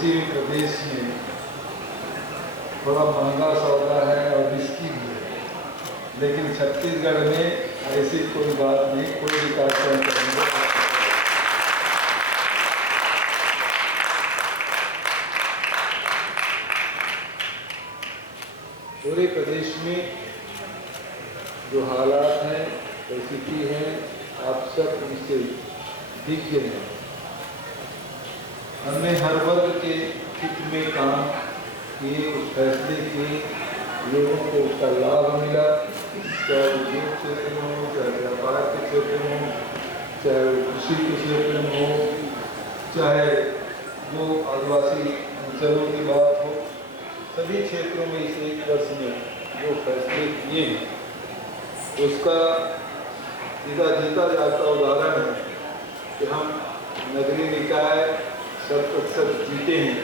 किसी भी प्रदेश में थोड़ा महंगा सौदा है और रिस्की भी है, लेकिन छत्तीसगढ़ में ऐसी कोई बात नहीं, कोई विकास करेंगे। पूरे प्रदेश में जो हालात हैं, परिस्थिति है, आप सब उनसे दिग्ध हैं। हमने हर वर्ग के हित में काम किए, उस फैसले किए, लोगों को उसका लाभ मिला, चाहे उद्योग क्षेत्र में हो, चाहे व्यापार के क्षेत्र में हो, चाहे कृषि के क्षेत्र में हो, चाहे जो आदिवासी अंचलों की बात हो, सभी क्षेत्रों में इस एक वर्ष में जो फैसले किए उसका सीधा जीता जाता उदाहरण है कि हम नगरीय निकाय 100% जीते हैं।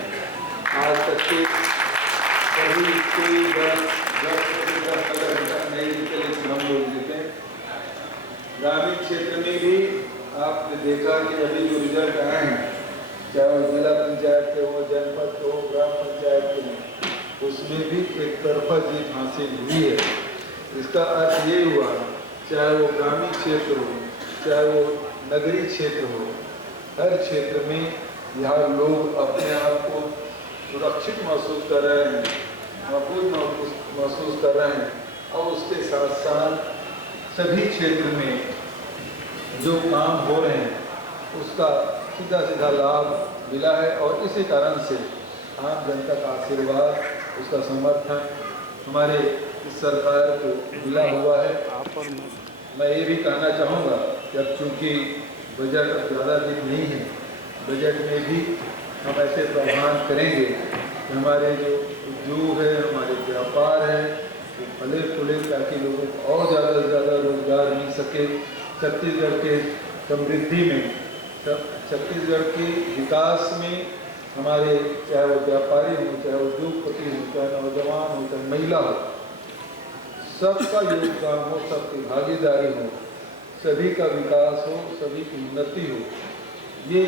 आज तक के कभी कोई दल 10% नहीं जीते, लेकिन हम लोग जीते हैं। ग्रामीण क्षेत्र में भी आपने देखा कि अभी जो रिजल्ट आए हैं, चाहे वो जिला पंचायत के हो, जनपद के हो, ग्राम पंचायत के हो, उसमें भी एक तरफा जीत हासिल हुई है। इसका अर्थ ये हुआ, चाहे वो ग्रामीण क्षेत्र हो, चाहे वो नगरीय क्षेत्र हो, हर क्षेत्र में यहाँ लोग अपने आप को सुरक्षित महसूस कर रहे हैं, महफूज महसूस कर रहे हैं। और उसके साथ साथ सभी क्षेत्र में जो काम हो रहे हैं उसका सीधा सीधा लाभ मिला है। और इसी कारण से आम जनता का आशीर्वाद, उसका समर्थन हमारे इस सरकार को मिला हुआ है। मैं ये भी कहना चाहूँगा कि अब चूँकि बजट अब ज़्यादा दिन नहीं है, बजट में भी हम ऐसे प्रावधान करेंगे कि हमारे जो उद्योग है, हमारे व्यापार है, वो फले फूले, ताकि लोगों को और ज़्यादा से ज़्यादा रोजगार मिल सके। छत्तीसगढ़ के समृद्धि में, छत्तीसगढ़ के विकास में हमारे, चाहे वो व्यापारी हो, चाहे उद्योगपति हो, चाहे नौजवान हो, चाहे महिला हो, सबका योगदान हो, सबकी भागीदारी हो, सभी का विकास हो, सभी की उन्नति हो, ये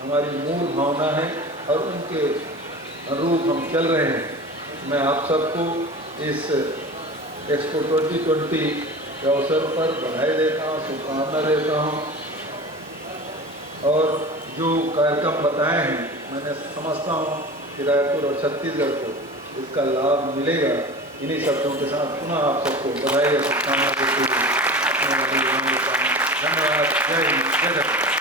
हमारी मूल भावना है और उनके अनुरूप हम चल रहे हैं। मैं आप सबको इस एक्सपो 2020 के अवसर पर बधाई देता हूँ, शुभकामना देता हूँ। और जो कार्यक्रम बताए हैं, मैंने समझता हूँ कि रायपुर और छत्तीसगढ़ को इसका लाभ मिलेगा। इन्हीं शब्दों के साथ पुनः आप सबको बधाई और शुभकामना देते हुए धन्यवाद। जय हिंद, जय भारत।